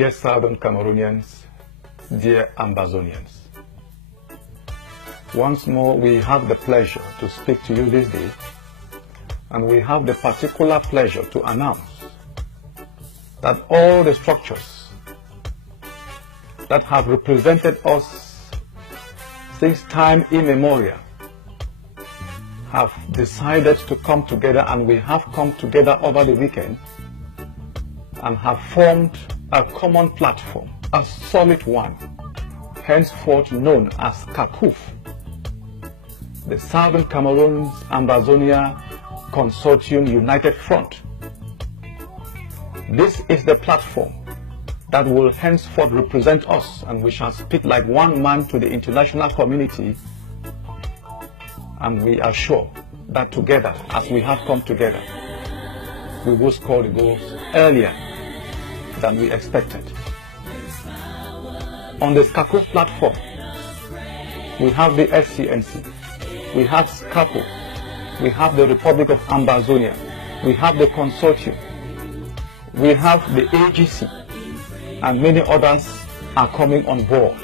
Dear Southern Cameroonians, dear Ambazonians, once more we have the pleasure to speak to you this day, and we have the particular pleasure to announce that all the structures that have represented us since time immemorial have decided to come together, and we have come together over the weekend and have formed a common platform, a solid one, henceforth known as SCACUF, the Southern Cameroons Cameroons Consortium United Front. This is the platform that will henceforth represent us, and we shall speak like one man to the international community, and we are sure that together, as we have come together, we will score the goals earlier than we expected. On the SCACUF platform, we have the SCNC, we have SCACUF, we have the Republic of Ambazonia, we have the Consortium, we have the AGC, and many others are coming on board.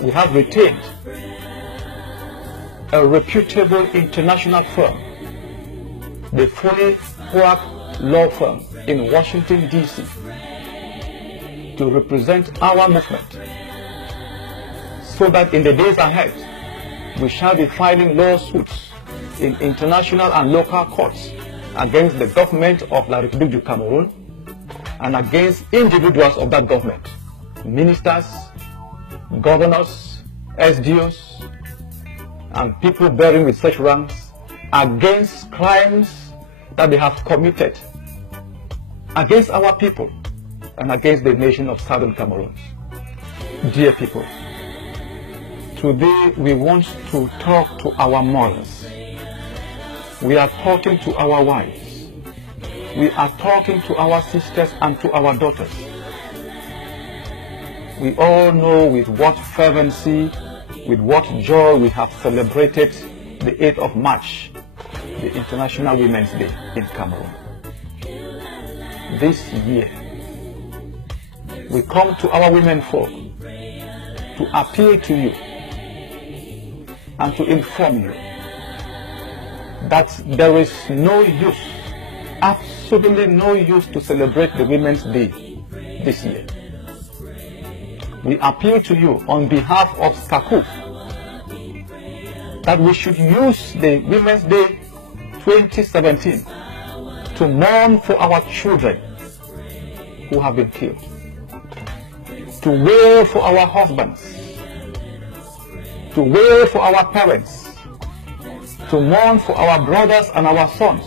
We have retained a reputable international firm, the Foley Hoag law firm in Washington, D.C., to represent our movement, so that in the days ahead we shall be filing lawsuits in international and local courts against the government of La République du Cameroon and against individuals of that government, ministers, governors, SDOs, and people bearing with such ranks, against crimes that they have committed against our people and against the nation of Southern Cameroons. Dear people, today we want to talk to our mothers. We are talking to our wives. We are talking to our sisters and to our daughters. We all know with what fervency, with what joy we have celebrated the 8th of March, the International Women's Day in Cameroon. This year, we come to our women folk to appeal to you and to inform you that there is no use, absolutely no use, to celebrate the Women's Day this year. We appeal to you on behalf of SCACUF that we should use the Women's Day 2017 to mourn for our children who have been killed, to wail for our husbands, to wail for our parents, to mourn for our brothers and our sons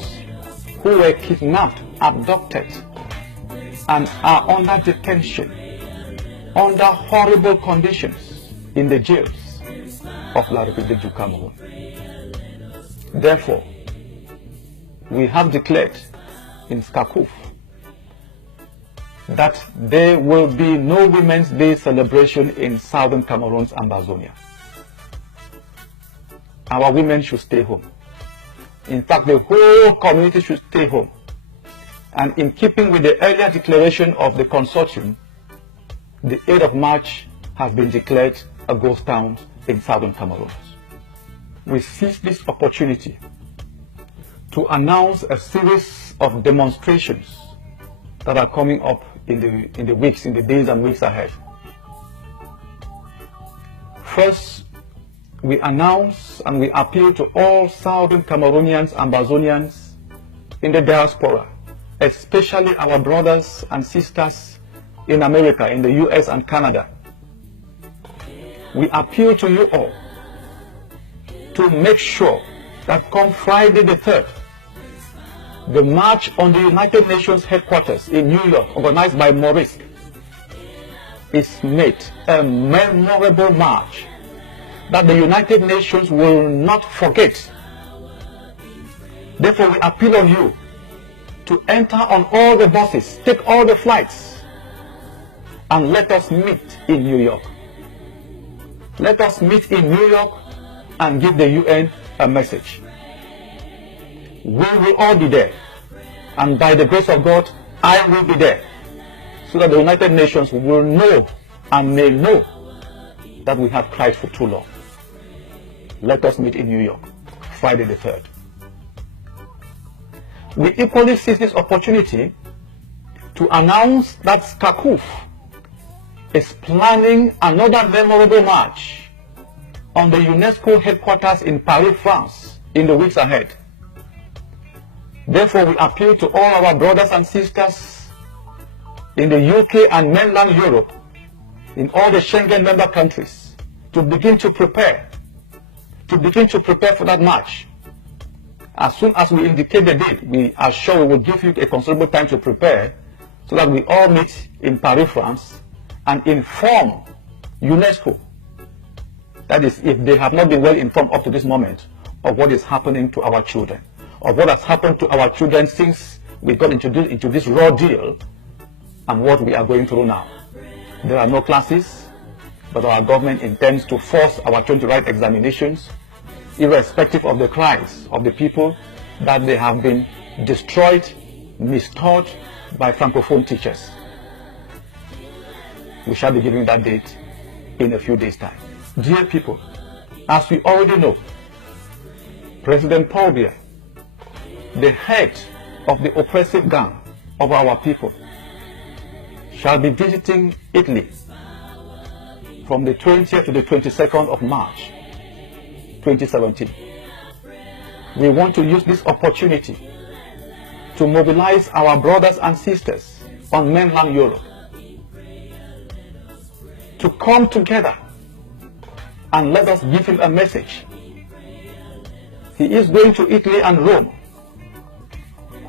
who were kidnapped, abducted, and are under detention, under horrible conditions in the jails of La République du Cameroon. Therefore, we have declared in SCACUF that there will be no Women's Day celebration in Southern Cameroons and Ambazonia. Our women should stay home. In fact, the whole community should stay home. And in keeping with the earlier declaration of the consortium, the 8th of March has been declared a ghost town in Southern Cameroons. We seize this opportunity to announce a series of demonstrations that are coming up in the days and weeks ahead. First, we announce and we appeal to all Southern Cameroonians and Ambazonians in the diaspora, especially our brothers and sisters in America, in the US and Canada. We appeal to you all to make sure that come Friday the 3rd, the march on the United Nations headquarters in New York, organized by Maurice, is made a memorable march that the United Nations will not forget. Therefore, we appeal on you to enter on all the buses, take all the flights, and let us meet in New York. Let us meet in New York and give the UN a message. We will all be there, and by the grace of God, I will be there, so that the United Nations will know and may know that we have cried for too long. Let us meet in New York, Friday the 3rd. We equally seize this opportunity to announce that SCACUF is planning another memorable march on the UNESCO headquarters in Paris, France, in the weeks ahead. Therefore, we appeal to all our brothers and sisters in the UK and mainland Europe, in all the Schengen member countries, to begin to prepare for that march. As soon as we indicate the date, we are sure we will give you a considerable time to prepare, so that we all meet in Paris, France, and inform UNESCO, that is, if they have not been well informed up to this moment, of what is happening to our children, of what has happened to our children since we got introduced into this raw deal, and what we are going through now. There are no classes, but our government intends to force our children to write examinations, irrespective of the cries of the people that they have been destroyed, mistaught by Francophone teachers. We shall be giving that date in a few days' time. Dear people, as we already know, President Paul Biya, the head of the oppressive gang of our people, shall be visiting Italy from the 20th to the 22nd of March 2017. We want to use this opportunity to mobilize our brothers and sisters on mainland Europe to come together and let us give him a message. He is going to Italy and Rome,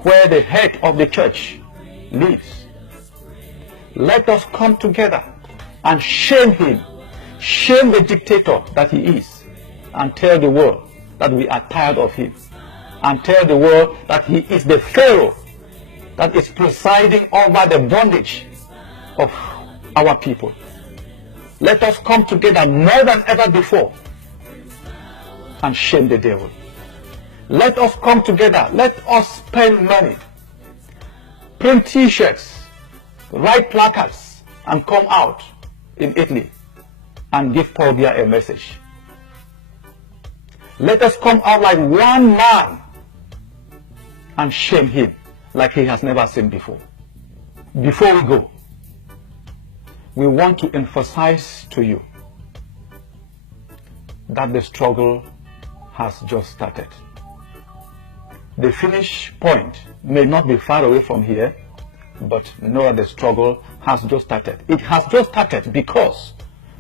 where the head of the church lives. Let us come together and shame him, shame the dictator that he is, and tell the world that we are tired of him, and tell the world that he is the Pharaoh that is presiding over the bondage of our people. Let us come together more than ever before and shame the devil. Let us come together. Let us spend money, print t-shirts, write placards, and come out in Italy and give Paul Biya a message. Let us come out like one man and shame him like he has never seen before. Before we go, we want to emphasize to you that the struggle has just started. The finish point may not be far away from here, but know that the struggle has just started. It has just started because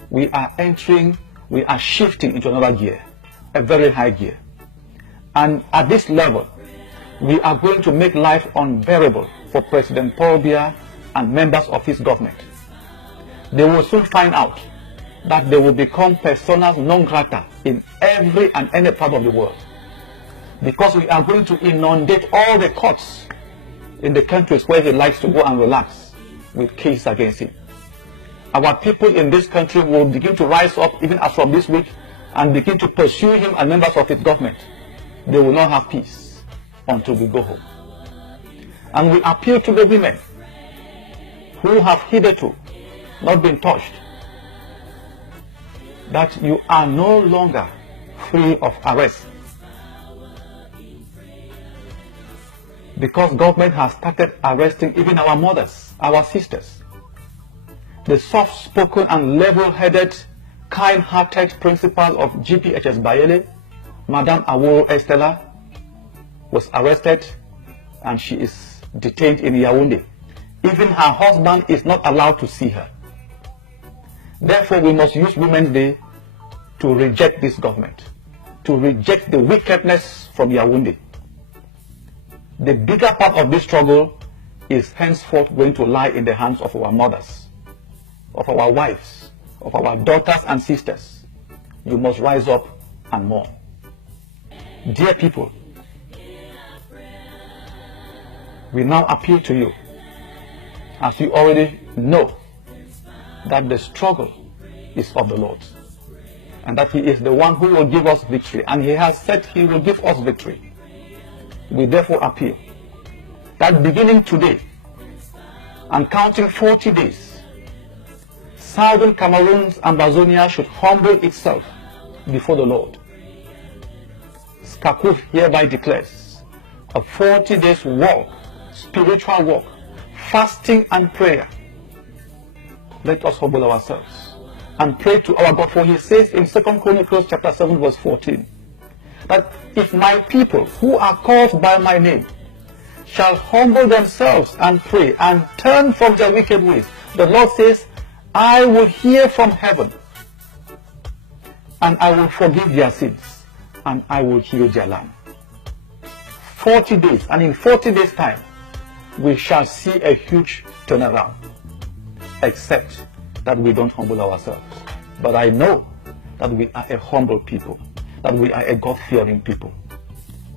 we are shifting into another gear, a very high gear. And at this level, we are going to make life unbearable for President Paul Biya and members of his government. They will soon find out that they will become personas non grata in every and any part of the world, because we are going to inundate all the courts in the countries where he likes to go and relax with cases against him. Our people in this country will begin to rise up even as from this week and begin to pursue him and members of his government. They will not have peace until we go home. And we appeal to the women who have hitherto not been touched, that you are no longer free of arrest, because government has started arresting even our mothers, our sisters. The soft-spoken and level-headed, kind-hearted principal of GPHS Bayele, Madame Aworo Estella, was arrested and she is detained in Yaoundé. Even her husband is not allowed to see her. Therefore, we must use Women's Day to reject this government, to reject the wickedness from Yaoundé. The bigger part of this struggle is henceforth going to lie in the hands of our mothers, of our wives, of our daughters and sisters. You must rise up and mourn. Dear people, we now appeal to you, as you already know, that the struggle is of the Lord, and that he is the one who will give us victory, and he has said he will give us victory. We therefore appeal that beginning today, and counting 40 days, Southern Cameroons and Bazonia should humble itself before the Lord. SCACUF hereby declares a 40 days walk, spiritual walk, fasting and prayer. Let us humble ourselves and pray to our God, for he says in 2 Chronicles chapter 7 verse 14, that if my people who are called by my name shall humble themselves and pray and turn from their wicked ways, the Lord says, I will hear from heaven and I will forgive their sins and I will heal their land. 40 days, and in 40 days time we shall see a huge turnaround, except that we don't humble ourselves. But I know that we are a humble people, that we are a God-fearing people.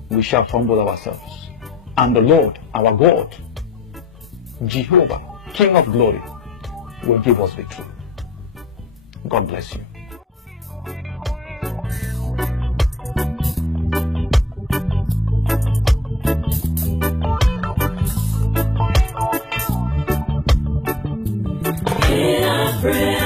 We shall humble ourselves, and the Lord, our God, Jehovah, King of glory, will give us victory. God bless you. Pray.